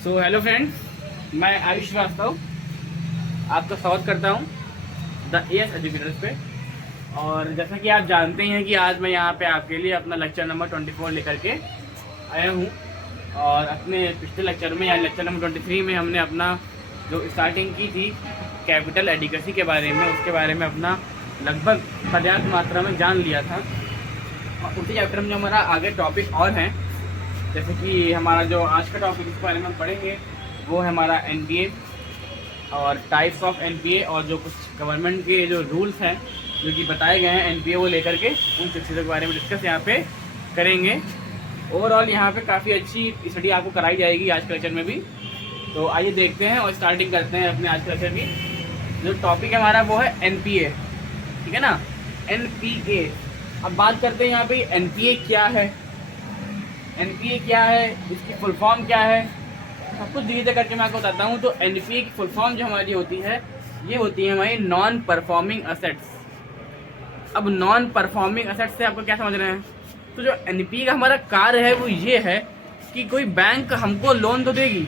Hello friends, मैं आयुष श्रीवास्तव आपका स्वागत करता हूं द एएस एजुकेटर्स पे। और जैसा कि आप जानते हैं कि आज मैं यहां पे आपके लिए अपना लेक्चर नंबर 24 लेकर के आया हूं। और अपने पिछले लेक्चर में यानी लेक्चर नंबर 23 में हमने अपना जो स्टार्टिंग की थी कैपिटल एडिकेसी के बारे में, उसके बारे में अपना लगभग पर्याप्त मात्रा में जान लिया था। और उसी चैप्टर में जो हमारा आगे टॉपिक और हैं, जैसे कि हमारा जो आज का टॉपिक इसके बारे में हम पढ़ेंगे वो है हमारा एनपीए और टाइप्स ऑफ एनपीए, और जो कुछ गवर्नमेंट के जो रूल्स हैं जो कि बताए गए हैं एनपीए वो लेकर के उन सब चीज़ों के बारे में डिस्कस यहाँ पे करेंगे। ओवरऑल यहाँ पे काफ़ी अच्छी स्टडी आपको कराई जाएगी आज के लेक्चर में भी। तो आइए देखते हैं और स्टार्टिंग करते हैं अपने आज के लेक्चर की। जो टॉपिक है हमारा वो है एनपीए, ठीक है ना, एनपीए। अब बात करते हैं यहाँ पे एनपीए क्या है, एनपीए क्या है, इसकी फुल फॉर्म क्या है, सब कुछ धीरे करके मैं आपको बताता हूँ। तो एनपीए की फुल फॉर्म जो हमारी होती है ये होती है हमारी नॉन परफॉर्मिंग असेट्स। अब नॉन परफॉर्मिंग असेट्स से आपको क्या समझ रहे हैं? तो जो एनपीए का हमारा कार्य है वो ये है कि कोई बैंक हमको लोन तो देगी,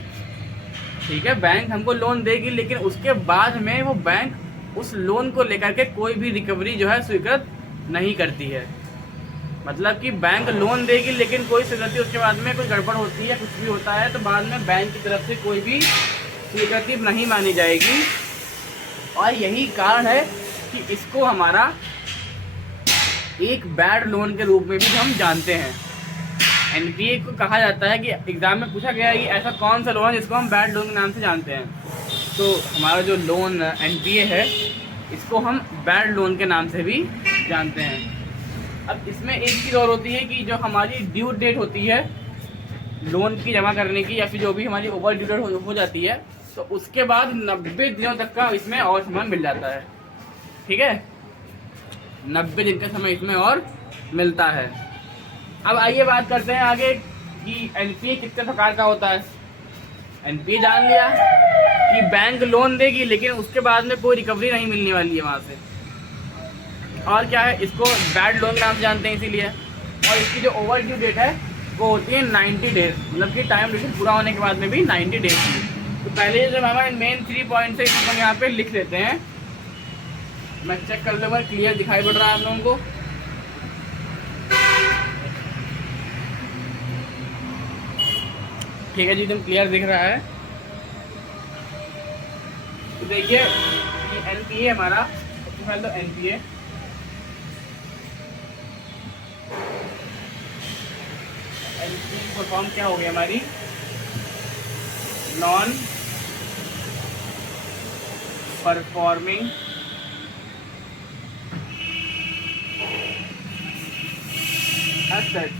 ठीक है, बैंक हमको लोन देगी, लेकिन उसके बाद में वो बैंक उस लोन को लेकर के कोई भी रिकवरी जो है स्वीकृत नहीं करती है। मतलब कि बैंक लोन देगी लेकिन कोई स्वीकृति उसके बाद में कोई गड़बड़ होती है, कुछ भी होता है तो बाद में बैंक की तरफ से कोई भी स्वीकृति नहीं मानी जाएगी। और यही कारण है कि इसको हमारा एक बैड लोन के रूप में भी हम जानते हैं। एनपीए को कहा जाता है कि एग्जाम में पूछा गया है कि ऐसा कौन सा लोन है जिसको हम बैड लोन के नाम से जानते हैं। तो हमारा जो लोन एनपीए है इसको हम बैड लोन के नाम से भी जानते हैं। अब इसमें एक चीज़ और होती है कि जो हमारी ड्यू डेट होती है लोन की जमा करने की, या फिर जो भी हमारी ओवर ड्यू डेट हो जाती है, तो उसके बाद 90 दिनों तक का इसमें और समय मिल जाता है, ठीक है, 90 दिन का समय इसमें और मिलता है। अब आइए बात करते हैं आगे कि एनपीए कितने प्रकार का होता है। एनपीए जान लिया कि बैंक लोन देगी लेकिन उसके बाद में कोई रिकवरी नहीं मिलने वाली है वहाँ से। और क्या है, इसको बैड लोन नाम से जानते हैं इसीलिए। और इसकी जो ओवर ड्यू डेट है वो होती है 90 डेज, मतलब कि टाइम ड्यूरेशन पूरा होने के बाद में भी 90 डेज की। तो पहले जो हमारे मेन 3 पॉइंट्स है इसको हम यहाँ पे लिख लेते हैं। मैं चेक कर लूँगा क्लियर दिखाई पड़ रहा है आप लोगों को। ठीक है जी, एकदम क्लियर दिख रहा है। तो देखिए एनपीए हमारा सबसे पहले तो एनपीए परफॉर्म क्या हो गई हमारी नॉन परफॉर्मिंग एसेट।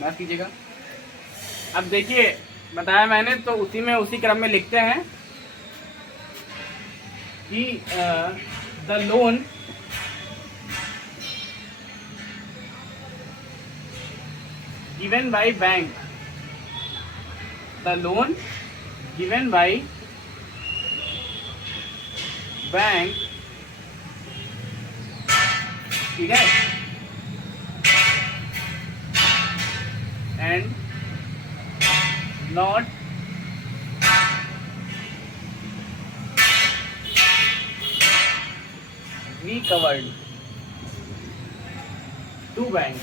माफ कीजिएगा। अब देखिए बताया मैंने, तो उसी क्रम में लिखते हैं कि the loan given by bank, the loan given by bank, ठीक है, and not recovered to bank.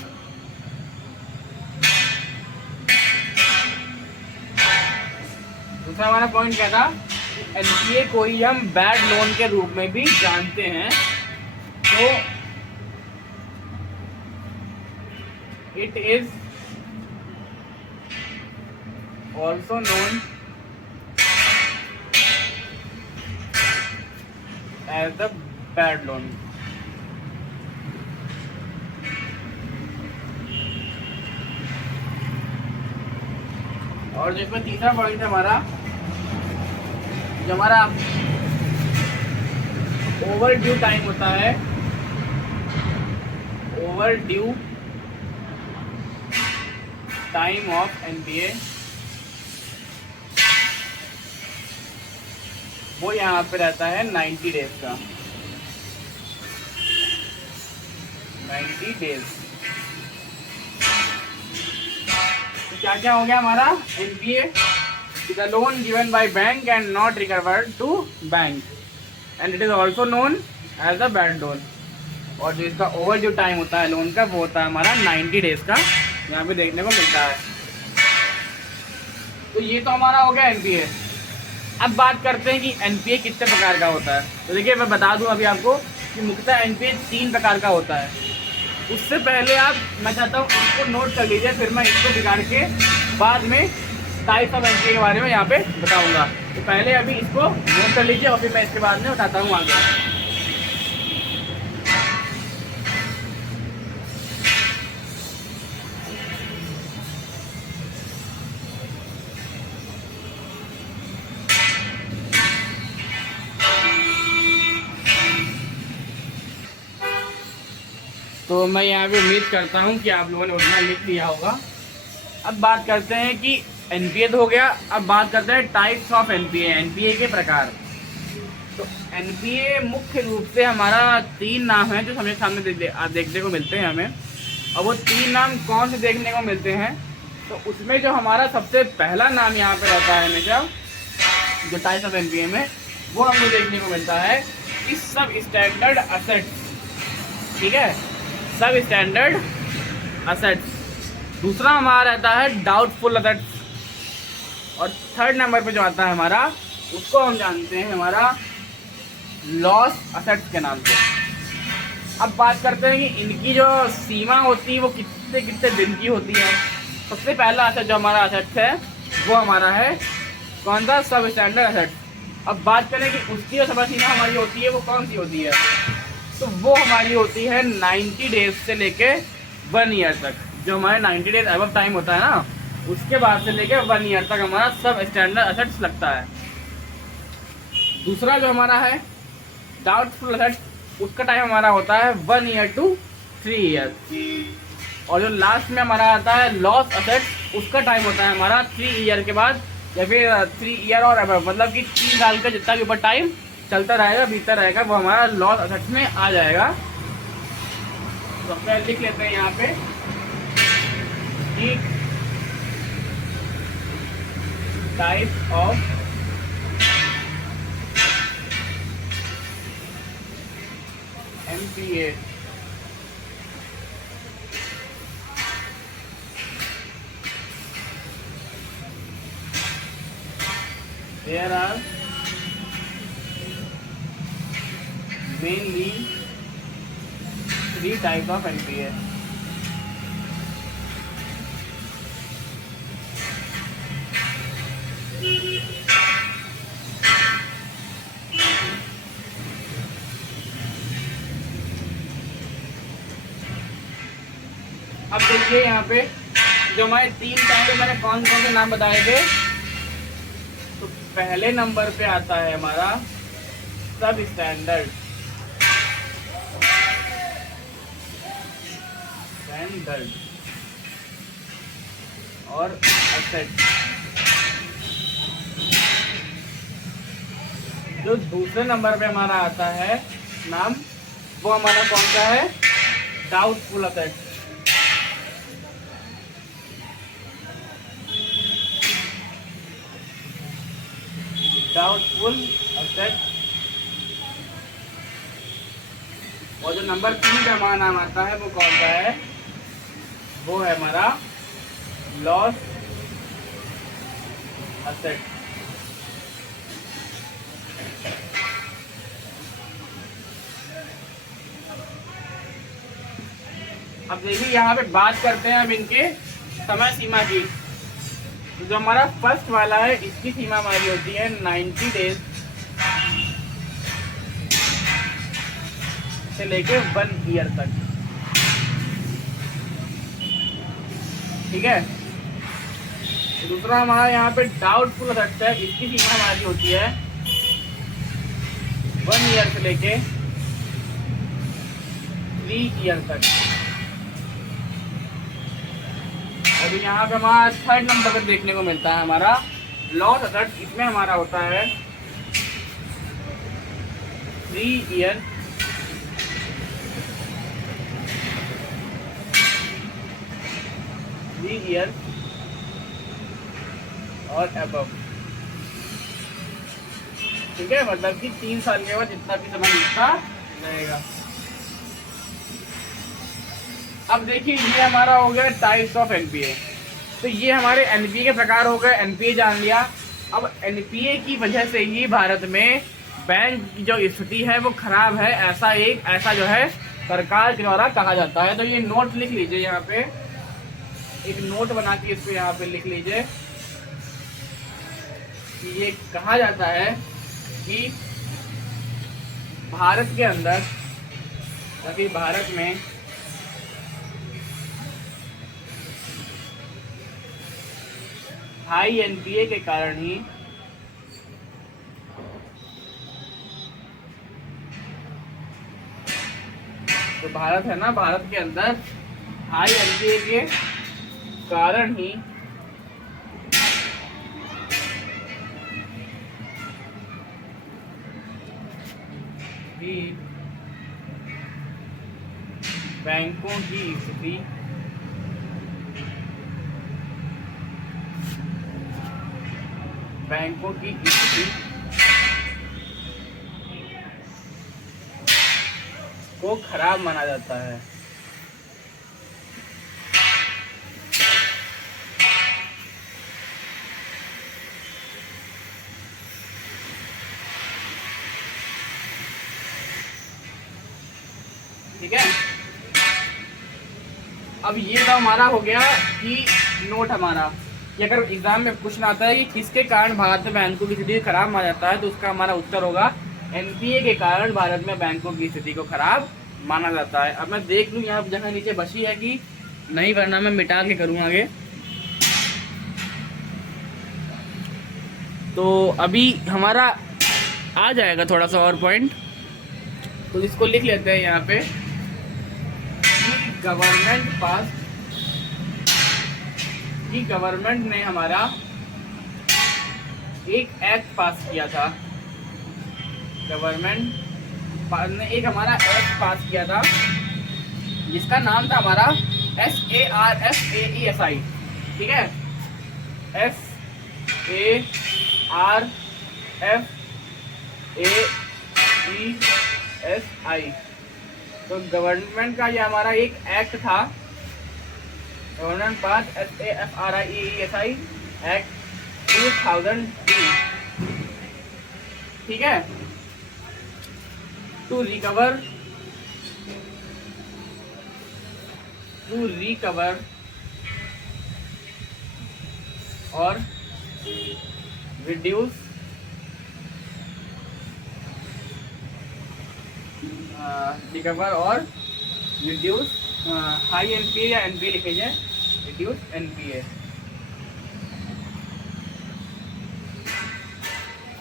दूसरा हमारा पॉइंट क्या था, एनपीए को ही हम बैड लोन के रूप में भी जानते हैं। तो it is also known as the bad loan. और जो इसमें तीसरा पॉइंट है हमारा, जो हमारा ओवर ड्यू टाइम होता है, over due time of NPA, वो यहाँ पे रहता है 90 डेज का। 90 डेज। तो क्या क्या हो गया हमारा NPA, the loan given by bank and not recovered to bank and it is also known as a bad loan. और जो इसका ओवर जो टाइम होता है लोन का वो होता है हमारा 90 डेज का, यहाँ पे देखने को मिलता है। तो ये तो हमारा हो गया एनपीए। अब बात करते हैं कि एनपीए कितने प्रकार का होता है। तो देखिए मैं बता दूं अभी आपको कि मुख्यतः एनपीए 3 प्रकार का होता है। उससे पहले मैं चाहता हूँ इसको नोट कर लीजिए, फिर मैं इसको बिगाड़ के बाद में टाइप्स ऑफ एनपीए के बारे में यहाँ पे बताऊँगा। तो पहले अभी इसको नोट कर लीजिए और फिर मैं इसके बाद में बताता हूँ आगे। तो मैं यहाँ पे उम्मीद करता हूँ कि आप लोगों ने उतना लिख लिया होगा। अब बात करते हैं कि एनपीए तो हो गया, अब बात करते हैं टाइप्स ऑफ एनपीए, एनपीए के प्रकार। तो एनपीए मुख्य रूप से हमारा 3 नाम है जो हमें सामने देखने को मिलते हैं हमें। और वो 3 नाम कौन से देखने को मिलते हैं, तो उसमें जो हमारा सबसे पहला नाम यहाँ पे रहता है हमेशा जो टाइप्स ऑफ एनपीए में, वो हमें देखने को मिलता है कि सब स्टैंडर्ड असेट्स। ठीक है, सब स्टैंडर्ड असेट्स। दूसरा हमारा रहता है डाउटफुल असेट्स। और थर्ड नंबर पे जो आता है हमारा, उसको हम जानते हैं हमारा लॉस असेट्स के नाम से। अब बात करते हैं कि इनकी जो सीमा होती है वो कितने कितने दिन की होती है। सबसे पहला असेट जो हमारा असेट्स है वो हमारा है कौन सा, सब स्टैंडर्ड असेट्स। अब बात करें कि उसकी जो समय सीमा हमारी होती है वो कौन सी होती है, तो वो हमारी होती है 90 डेज से लेके 1 ईयर तक। जो हमारे 90 डेज अबव टाइम होता है ना, उसके बाद से लेके 1 ईयर तक हमारा सब स्टैंडर्ड असेट्स लगता है। दूसरा जो हमारा है डाउटफुल असेट्स, उसका टाइम हमारा होता है 1 ईयर टू 3 ईयर। और जो लास्ट में हमारा आता है लॉस असेट्स, उसका टाइम होता है हमारा 3 ईयर के बाद, या फिर 3 ईयर और अबव, मतलब कि 3 साल का जितना भी ऊपर टाइम चलता रहेगा भीतर रहेगा वो हमारा लॉस असेट्स में आ जाएगा। तो पहले लिख लेते हैं यहाँ पे कि type of NPA. There are mainly 3 types of NPA. अब देखिए यहाँ पे जो हमारे 3 टाइप के मैंने कौन कौन से नाम बताए थे। तो पहले नंबर पे आता है हमारा सब स्टैंडर्ड और असेट। जो दूसरे नंबर पे हमारा आता है नाम, वो हमारा कौन सा है, डाउटफुल असेट। Doubtful asset. और जो नंबर 3 का हमारा नाम आता है वो कौन सा है, वो है हमारा लॉस असेट। अब देखिए यहाँ पे बात करते हैं अब इनके समय सीमा की। जो हमारा फर्स्ट वाला है इसकी सीमा हमारी होती है 90 डेज से लेके 1 ईयर तक। ठीक है, दूसरा हमारा यहाँ पे डाउटफुल असेट्स है, इसकी सीमा हमारी होती है 1 ईयर से लेके 3 ईयर तक। अभी यहाँ पे हमारा थर्ड नंबर पर देखने को मिलता है हमारा लॉस असेट्स। इसमें हमारा होता है 3 ईयर 3 ईयर और अबव, ठीक है, मतलब कि 3 साल के बाद जितना भी समय मिलता रहेगा। अब देखिए ये हमारा हो गया टाइप्स ऑफ एनपीए। तो ये हमारे एनपीए के प्रकार हो गए, एनपीए जान लिया। अब एनपीए की वजह से ही भारत में बैंक की जो स्थिति है वो खराब है, ऐसा जो है सरकार के द्वारा कहा जाता है। तो ये नोट लिख लीजिए, यहाँ पे एक नोट बना के इसको यहाँ पे लिख लीजिए कि ये कहा जाता है कि भारत के अंदर, ताकि भारत में हाई एनपीए के कारण ही तो भारत है ना, भारत के अंदर हाई एनपीए के कारण ही बैंकों की स्थिति को खराब माना जाता है। ठीक है, अब ये तो हमारा हो गया कि नोट हमारा कि अगर एग्जाम में क्वेश्चन आता है कि किसके कारण भारत में बैंकों की स्थिति खराब माना जाता है, तो उसका हमारा उत्तर होगा एनपीए के कारण भारत में बैंकों की स्थिति को खराब माना जाता है। अब मैं देख लूँ यहाँ जगह नीचे बची है कि नहीं, वरना मैं मिटा के करूँ आगे। तो अभी हमारा आ जाएगा थोड़ा सा और पॉइंट, तो इसको लिख लेते हैं यहाँ पे। गवर्नमेंट ने हमारा एक एक्ट पास किया था, गवर्नमेंट ने एक हमारा एक्ट पास किया था जिसका नाम था हमारा SARFAESI, ठीक है, SARFAESI। तो गवर्नमेंट का ये हमारा एक एक्ट था, गवर्नमेंट पास SARFAESI एक्ट 2002, ठीक है, टू रिकवर और रिड्यूस हाई एनपीए या एनपीए लिख लीजिए, रिड्यूस एनपीए।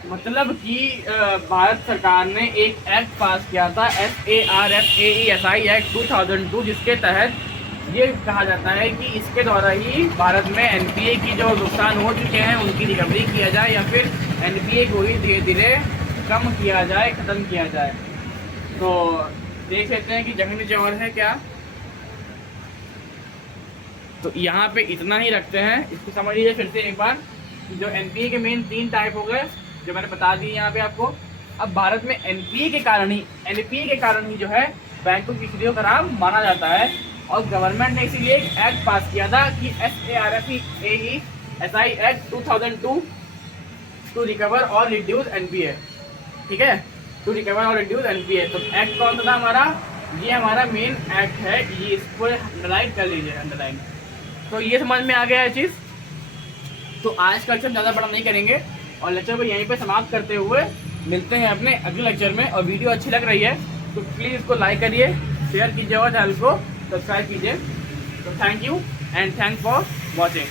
मतलब कि भारत सरकार ने एक एक्ट पास किया था SARFAESI एक्ट 2002, जिसके तहत ये कहा जाता है कि इसके द्वारा ही भारत में एनपीए की जो नुकसान हो चुके हैं उनकी रिकवरी किया जाए, या फिर एनपीए को ही धीरे धीरे कम किया जाए, ख़त्म किया जाए। तो देख लेते हैं कि जगह नीचे और है क्या। तो यहाँ पे इतना ही रखते हैं, इसको समझ लीजिए फिर से एक बार। जो एनपीए के मेन 3 टाइप हो गए जो मैंने बता दी यहाँ पे आपको। अब भारत में एनपीए के कारण ही जो है बैंकों की स्थिति को खराब माना जाता है, और गवर्नमेंट ने इसीलिए एक एक्ट पास किया था कि SARFAESI एक्ट 2002 टू रिकवर और रिड्यूस एनपीए, ठीक है, टू रिकवर और रिड्यूस एनपीए। तो एक्ट कौन सा था हमारा, ये हमारा मेन एक्ट है, ये इसको अंडरलाइन कर लीजिए, अंडरलाइन। तो ये समझ में आ गया है चीज़। तो आज का लेक्चर ज़्यादा बड़ा नहीं करेंगे और लेक्चर को यहीं पे समाप्त करते हुए मिलते हैं अपने अगले लेक्चर में। और वीडियो अच्छी लग रही है तो प्लीज़ इसको लाइक करिए, शेयर कीजिए और चैनल को सब्सक्राइब कीजिए। तो thank you and thanks for watching.